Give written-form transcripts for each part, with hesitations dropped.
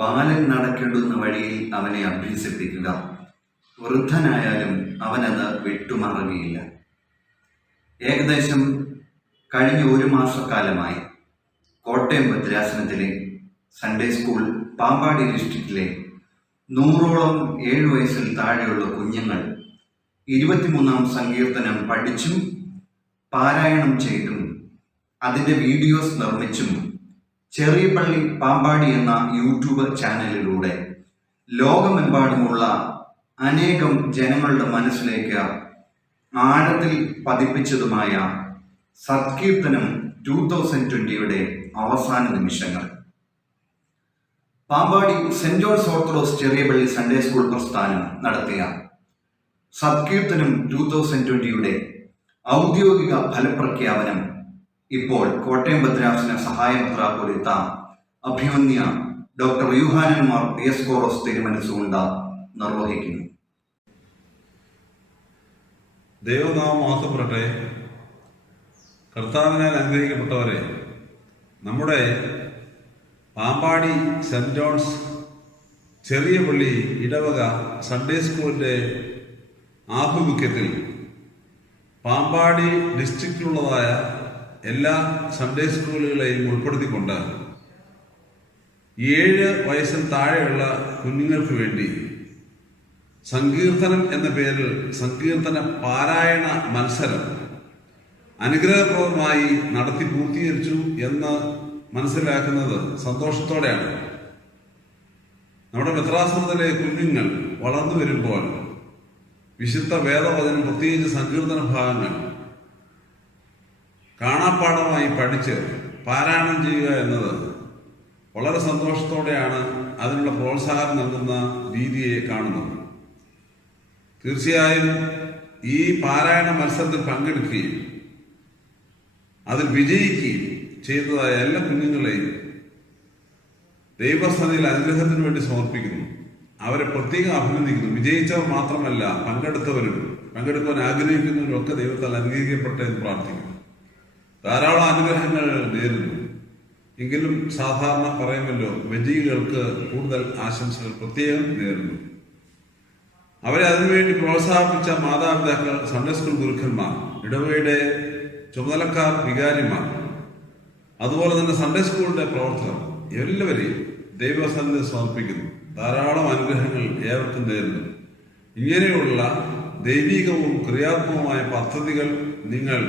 ബാലൻ നടക്കേണ്ടുന്ന വഴിയിൽ അവനെ അഭ്യസിപ്പിക്കുക. വൃദ്ധനായാലും അവനത് വിട്ടുമാറുകയില്ല. ഏകദേശം കഴിഞ്ഞ 1 മാസക്കാലമായി കോട്ടയം ഭദ്രാസനത്തിലെ സൺഡേ സ്കൂൾ പാമ്പാടി ഡിസ്ട്രിക്റ്റിലെ 100ഓളം 7 വയസ്സിൽ താഴെയുള്ള കുഞ്ഞുങ്ങൾ 23-ാം സങ്കീർത്തനം പഠിച്ചും പാരായണം ചെയ്തും അതിൻ്റെ വീഡിയോസ് നിർമ്മിച്ചും ചെറിയ പള്ളി പാമ്പാടി എന്ന യൂട്യൂബ് ചാനലിലൂടെ ലോകമെമ്പാടുമുള്ള അനേകം ജനങ്ങളുടെ മനസ്സിലേക്ക് ആഴത്തിൽ പതിപ്പിച്ചതുമായ സത്കീർത്തനം 2020 അവസാന നിമിഷങ്ങൾ. പാമ്പാടി സെന്റ് ജോൺസ് ഓർത്തഡോക്സ് ചെറിയ പള്ളി സൺഡേ സ്കൂൾ പ്രസ്ഥാനം നടത്തിയ സത്കീർത്തനം 2020 ഔദ്യോഗിക ഫലപ്രഖ്യാപനം ഇപ്പോൾ കോട്ടയം ഭദ്രാസന സഹായ മെത്രാപ്പോലീത്ത അഭിമന്യ ഡോക്ടർ യൂഹാനൻ മാർ ദിയസ്കോറോസ് തിരുമനസ്സുകൊണ്ട് നിർവഹിക്കുന്നു. ദൈവനാമം മഹത്വപ്പെടട്ടെ. കർത്താവിനാൽ അനുഗ്രഹിക്കപ്പെട്ടവരെ, നമ്മുടെ പാമ്പാടി സെന്റ് ജോൺസ് ചെറിയ പള്ളി ഇടവക സൺഡേ സ്കൂളിൻ്റെ ആഭിമുഖ്യത്തിൽ പാമ്പാടി ഡിസ്ട്രിക്റ്റിലുള്ളതായ എല്ലാ സൺഡേ സ്കൂളുകളെയും ഉൾപ്പെടുത്തിക്കൊണ്ട് 7 വയസ്സിൽ താഴെയുള്ള കുഞ്ഞുങ്ങൾക്ക് വേണ്ടി സങ്കീർത്തനം എന്ന പേരിൽ സങ്കീർത്തന പാരായണ മത്സരം അനുഗ്രഹപ്രദമായി നടത്തി പൂർത്തീകരിച്ചു എന്ന് മനസ്സിലാക്കുന്നത് സന്തോഷത്തോടെയാണ്. നമ്മുടെ മെത്രാസനത്തിലെ കുഞ്ഞുങ്ങൾ വളർന്നു വരുമ്പോൾ വിശുദ്ധ വേദവചനം, പ്രത്യേകിച്ച് സങ്കീർത്തന ഭാഗങ്ങൾ കാണാപ്പാഠമായി പഠിച്ച് പാരായണം ചെയ്യുക എന്നത് വളരെ സന്തോഷത്തോടെയാണ് അതിനുള്ള പ്രോത്സാഹനം നൽകുന്ന രീതിയെ കാണുന്നത്. തീർച്ചയായും ഈ പാരായണ മത്സരത്തിൽ പങ്കെടുക്കുകയും അതിൽ വിജയിക്കുകയും ചെയ്തതായ എല്ലാ കുഞ്ഞുങ്ങളെയും ദൈവസന്നിധിയിൽ അനുഗ്രഹത്തിന് വേണ്ടി സമർപ്പിക്കുന്നു. അവരെ പ്രത്യേകം അഭിനന്ദിക്കുന്നു. വിജയിച്ചവർ മാത്രമല്ല, പങ്കെടുക്കുവാൻ ആഗ്രഹിക്കുന്നവരും ഒക്കെ ദൈവത്താൽ അനുഗ്രഹിക്കപ്പെട്ടെ എന്ന് പ്രാർത്ഥിക്കുന്നു. ധാരാളം അനുഗ്രഹങ്ങൾ നേരുന്നു. എങ്കിലും സാധാരണ പറയുമല്ലോ, വിജയികൾക്ക് കൂടുതൽ ആശംസകൾ പ്രത്യേകം നേരുന്നു. അവരെ അതിനുവേണ്ടി പ്രോത്സാഹിപ്പിച്ച മാതാപിതാക്കൾ, സൺഡേ സ്കൂൾ ഗുരുക്കന്മാർ, ഇടവകയുടെ ചുമതലക്കാർ, വികാരിമാർ, അതുപോലെ തന്നെ സൺഡേ സ്കൂളിന്റെ പ്രവർത്തകർ, എല്ലാവരെയും ദൈവസന്നിധി സമർപ്പിക്കുന്നു. ധാരാളം അനുഗ്രഹങ്ങൾ ഏവർക്കും നേരുന്നു. ഇങ്ങനെയുള്ള ദൈവികവും ക്രിയാത്മകവുമായ പദ്ധതികൾ നിങ്ങൾ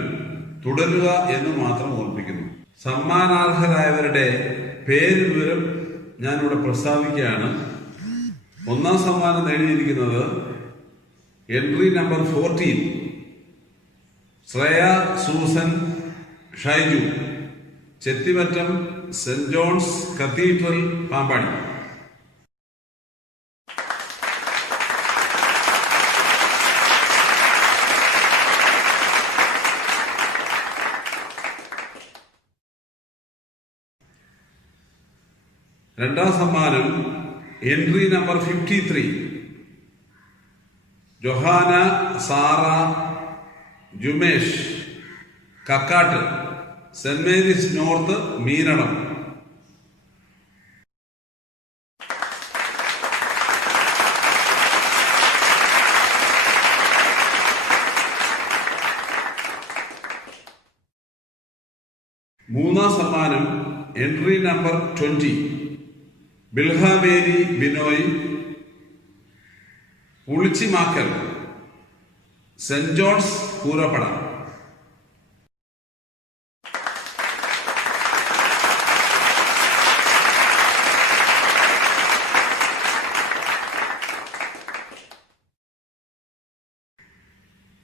തുടരുക എന്ന് മാത്രം ഓർപ്പിക്കുന്നു. സമ്മാനാർഹരായവരുടെ പേര് വിവരം ഞാനിവിടെ പ്രസ്താവിക്കുകയാണ്. 1ാം സമ്മാനം നേടിയിരിക്കുന്നത് entry number 14 Shreya Susan Shaiju, Chethimattam saint John's cathedral Pampady. രണ്ടാം സമ്മാനം entry number 53 Johanna Sara Jumesh, Kakkattu, saint Mary's north, Meenadam. മൂന്നാം സമ്മാനം entry number 20 Bilhamary Binoy, Pulichimakkal, saint John's Koorappada.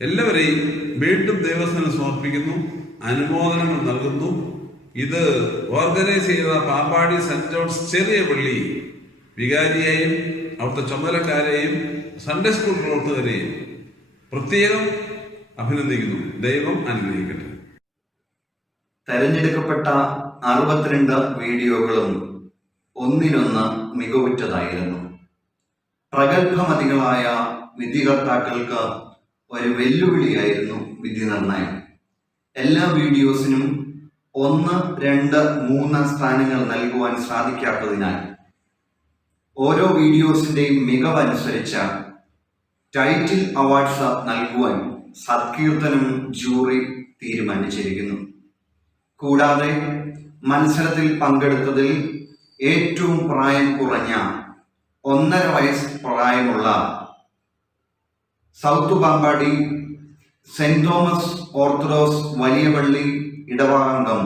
എല്ലാവരെയും വീണ്ടും ദൈവസ്ഥാനം സമർപ്പിക്കുന്നു, അനുമോദനങ്ങൾ നൽകുന്നു. ഇത് ഓർഗനൈസ് ചെയ്ത പാമ്പാടി സെന്റ് ജോൺസ് ചെറിയ പള്ളി വികാരിയെയും അവിടുത്തെ ചുമതലക്കാരെയും സൺഡേ സ്കൂൾ പ്രവർത്തകരെയും പ്രത്യേകം അഭിനന്ദിക്കുന്നു. ദൈവം അനുഗ്രഹിക്കട്ടെ. തെരഞ്ഞെടുക്കപ്പെട്ട 62 വീഡിയോകളും ഒന്നിനൊന്ന് മികവുറ്റതായിരുന്നു. പ്രഗത്ഭമതികളായ വിധികർത്താക്കൾക്ക് ഒരു വെല്ലുവിളിയായിരുന്നു വിധി നിർണയം. എല്ലാ വീഡിയോസിനും 1, 2, 3 സ്ഥാനങ്ങൾ നൽകുവാൻ സാധിക്കാത്തതിനാൽ ഓരോ വീഡിയോസിന്റെയും മികവനുസരിച്ച് ടൈറ്റിൽ അവാർഡ്സ് നൽകുവാൻ സത്കീർത്തനം ജൂറി തീരുമാനിച്ചിരിക്കുന്നു. കൂടാതെ മത്സരത്തിൽ പങ്കെടുത്തതിൽ ഏറ്റവും പ്രായം കുറഞ്ഞ 1.5 വയസ്സ് പ്രായമുള്ള south Pampady saint Thomas orthodox വലിയ പള്ളി ഇടവകാംഗം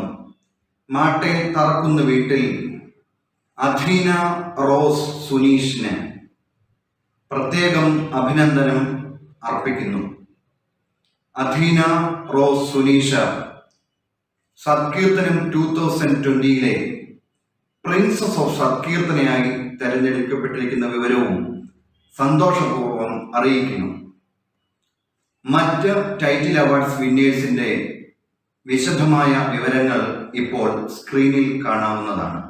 മാട്ടേൽ തറക്കുന്ന് വീട്ടിൽ അധീന റോസ് സുനീഷിന് പ്രത്യേകം അഭിനന്ദനം അർപ്പിക്കുന്നു. അധീന റോസ് സുനീഷ് സത്കീർത്തനം 2020 പ്രിൻസസ് ഓഫ് സത്കീർത്തനയായി തെരഞ്ഞെടുക്കപ്പെട്ടിരിക്കുന്ന വിവരവും സന്തോഷപൂർവ്വം അറിയിക്കുന്നു. മറ്റ് ടൈറ്റിൽ അവാർഡ്സ് വിന്നേഴ്സിന്റെ വിശദമായ വിവരങ്ങൾ ഇപ്പോൾ സ്ക്രീനിൽ കാണാവുന്നതാണ്.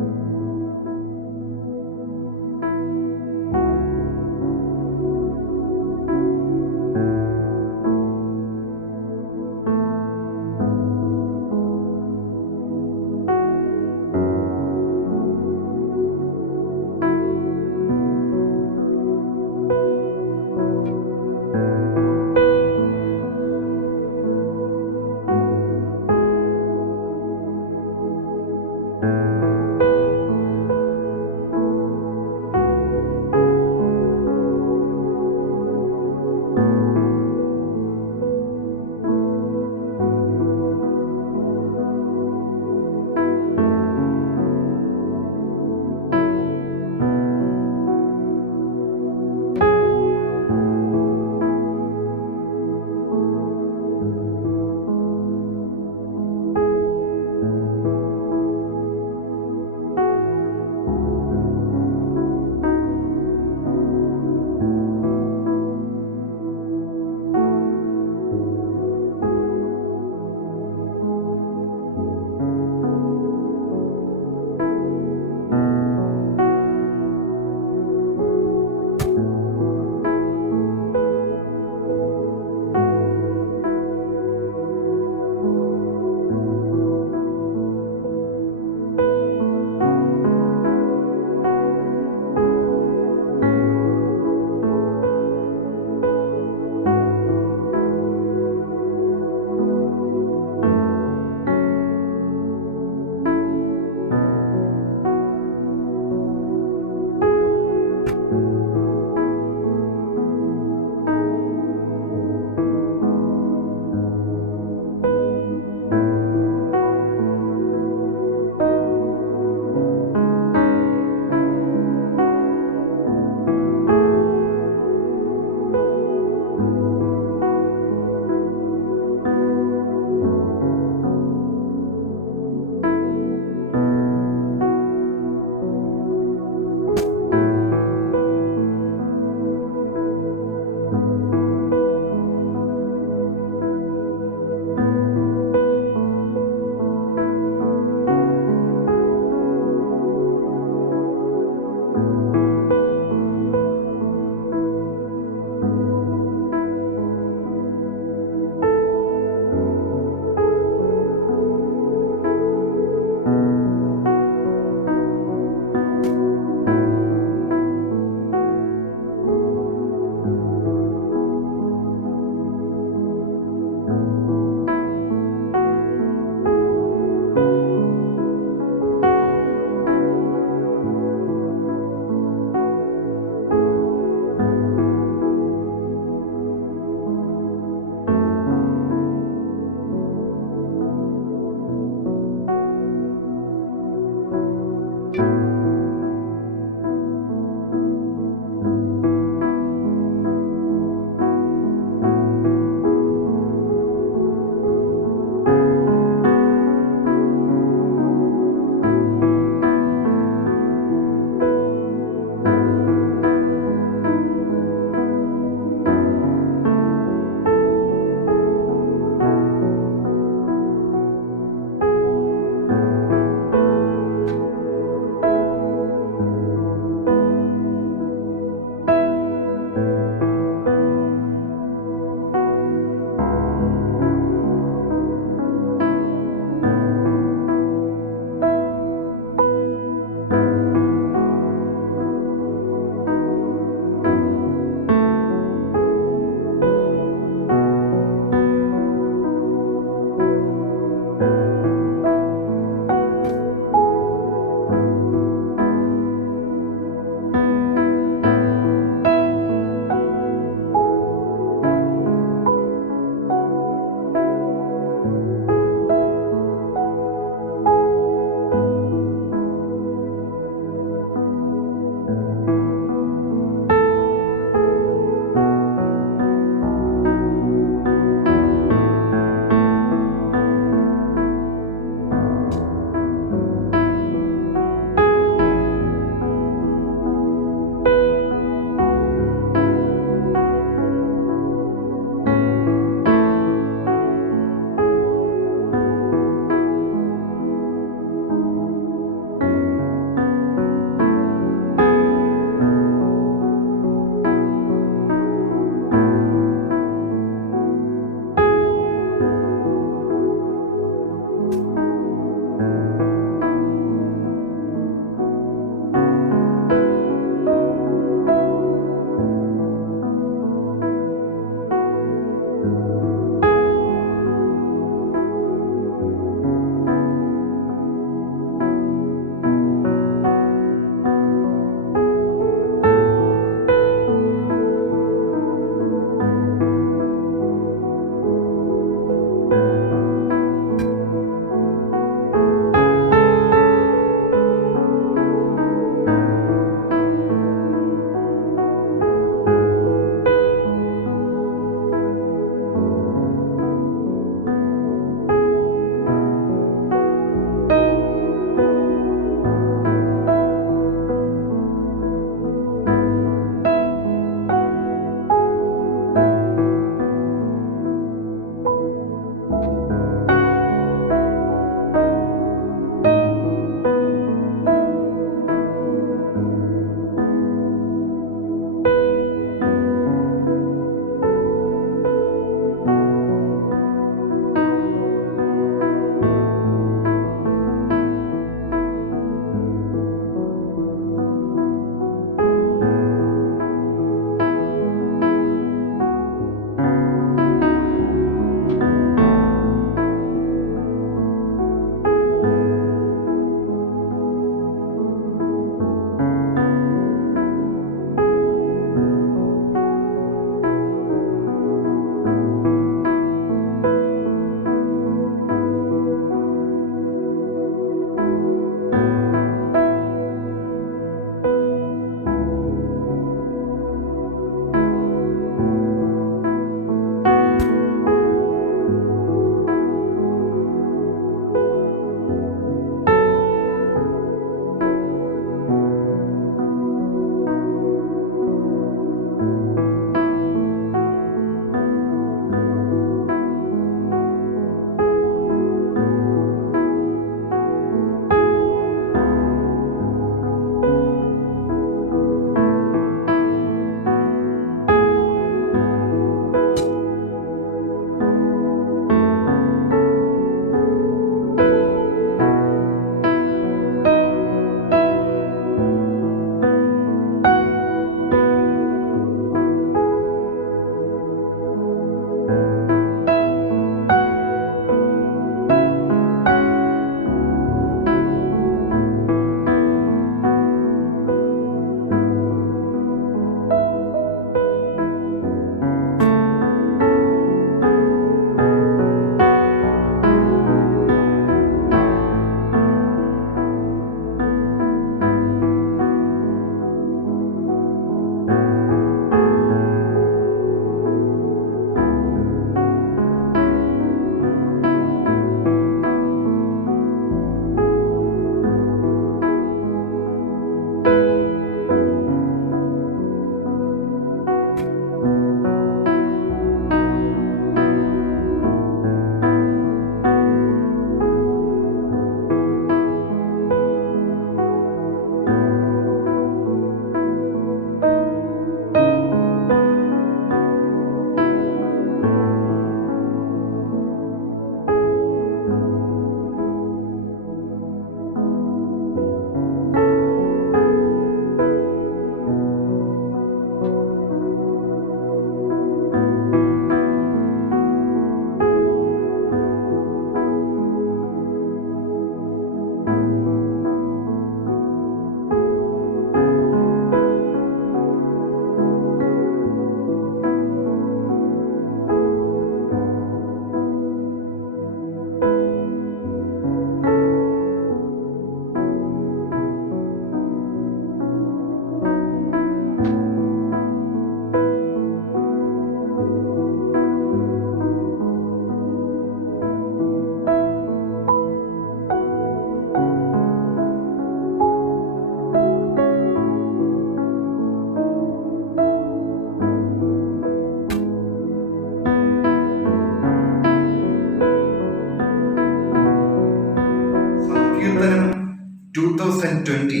2020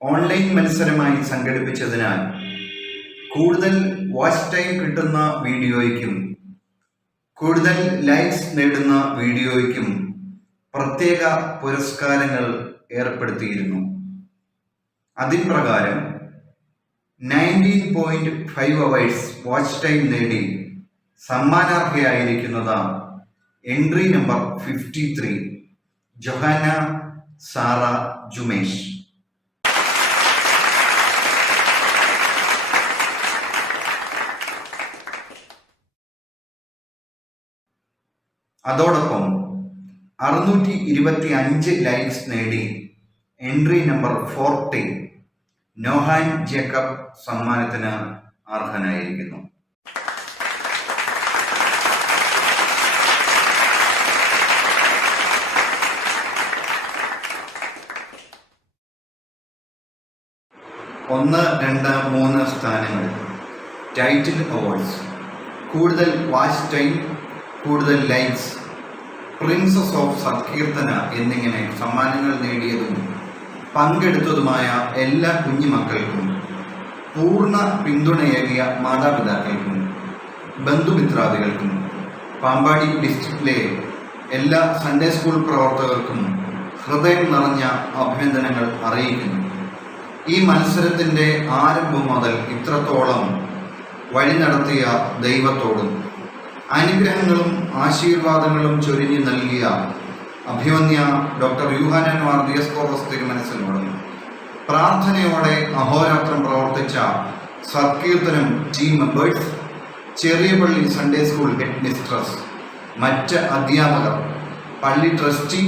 ഓൺലൈൻ മത്സരമായി സംഘടിപ്പിച്ചതിനാൽ കൂടുതൽ വാച്ച് ടൈം കിട്ടുന്ന വീഡിയോയ്ക്കും കൂടുതൽ ലൈക്സ് നേടുന്ന വീഡിയോയ്ക്കും പ്രത്യേക പുരസ്കാരങ്ങൾ ഏർപ്പെടുത്തിയിരുന്നു. അതിൻ പ്രകാരം 19.5 hours വാച്ച് ടൈം നേടി സമ്മാനാർഹയായിരിക്കുന്നത് എൻട്രി നമ്പർ 53 ജൊഹാന സാറ ജുമേഷ്. അതോടൊപ്പം 625 ലൈക്സ് നേടി എൻട്രി നമ്പർ 40 നോഹാൻ ജേക്കബ് സമ്മാനത്തിന് അർഹനായിരിക്കുന്നു. ഒന്ന്, രണ്ട്, 3 സ്ഥാനങ്ങൾ ടൈറ്റിൽ അവാർഡ്സ്, കൂടുതൽ വാച്ച് ടൈം, കൂടുതൽ ലൈക്സ്, പ്രിൻസസ് ഓഫ് സങ്കീർത്തന എന്നിങ്ങനെ സമ്മാനങ്ങൾ നേടിയതും പങ്കെടുത്തതുമായ എല്ലാ കുഞ്ഞുമക്കൾക്കും പൂർണ്ണ പിന്തുണയേകിയ മാതാപിതാക്കൾക്കും ബന്ധുമിത്രാദികൾക്കും പാമ്പാടി ഡിസ്ട്രിക്റ്റിലെ എല്ലാ സൺഡേ സ്കൂൾ പ്രവർത്തകർക്കും ഹൃദയം നിറഞ്ഞ അഭിനന്ദനങ്ങൾ അറിയിക്കുന്നു. ഈ മത്സരത്തിൻ്റെ ആരംഭം മുതൽ ഇത്രത്തോളം വഴി നടത്തിയ ദൈവത്തോടും അനുഗ്രഹങ്ങളും ആശീർവാദങ്ങളും ചൊരിഞ്ഞു നൽകിയ അഭിമന്യ ഡോക്ടർ യൂഹാനൻ മാർ ദിയസ്കോറസ് തിരുമനസിനോടും പ്രാർത്ഥനയോടെ അഹോരാത്രം പ്രവർത്തിച്ച സങ്കീർത്തനം ടീം മെമ്പേഴ്സ്, ചെറിയ പള്ളി സൺഡേ സ്കൂൾ ഹെഡ് മിസ്ട്രസ്, മറ്റ് അധ്യാപകർ, പള്ളി trustee,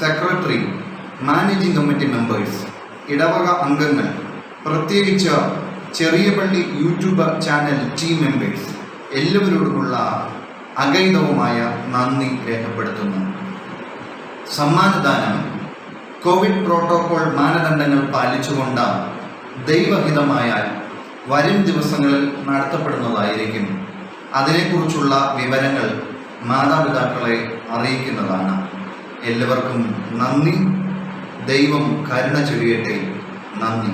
secretary, managing committee members, ഇടവക അംഗങ്ങൾ, പ്രത്യേകിച്ച് ചെറിയ പള്ളി യൂട്യൂബ് ചാനൽ ടീം മെമ്പേഴ്സ് എല്ലാവരോടുമുള്ള അഗൈതവുമായ നന്ദി രേഖപ്പെടുത്തുന്നു. സമ്മാനദാനം കോവിഡ് പ്രോട്ടോകോൾ മാനദണ്ഡങ്ങൾ പാലിച്ചുകൊണ്ട് ദൈവഹിതമായാൽ വരും ദിവസങ്ങളിൽ നടത്തപ്പെടുന്നതായിരിക്കും. അതിനെക്കുറിച്ചുള്ള വിവരങ്ങൾ മാതാപിതാക്കളെ അറിയിക്കുന്നതാണ്. എല്ലാവർക്കും നന്ദി. ദൈവം കരുണ ചൊരിയട്ടെ. നന്ദി.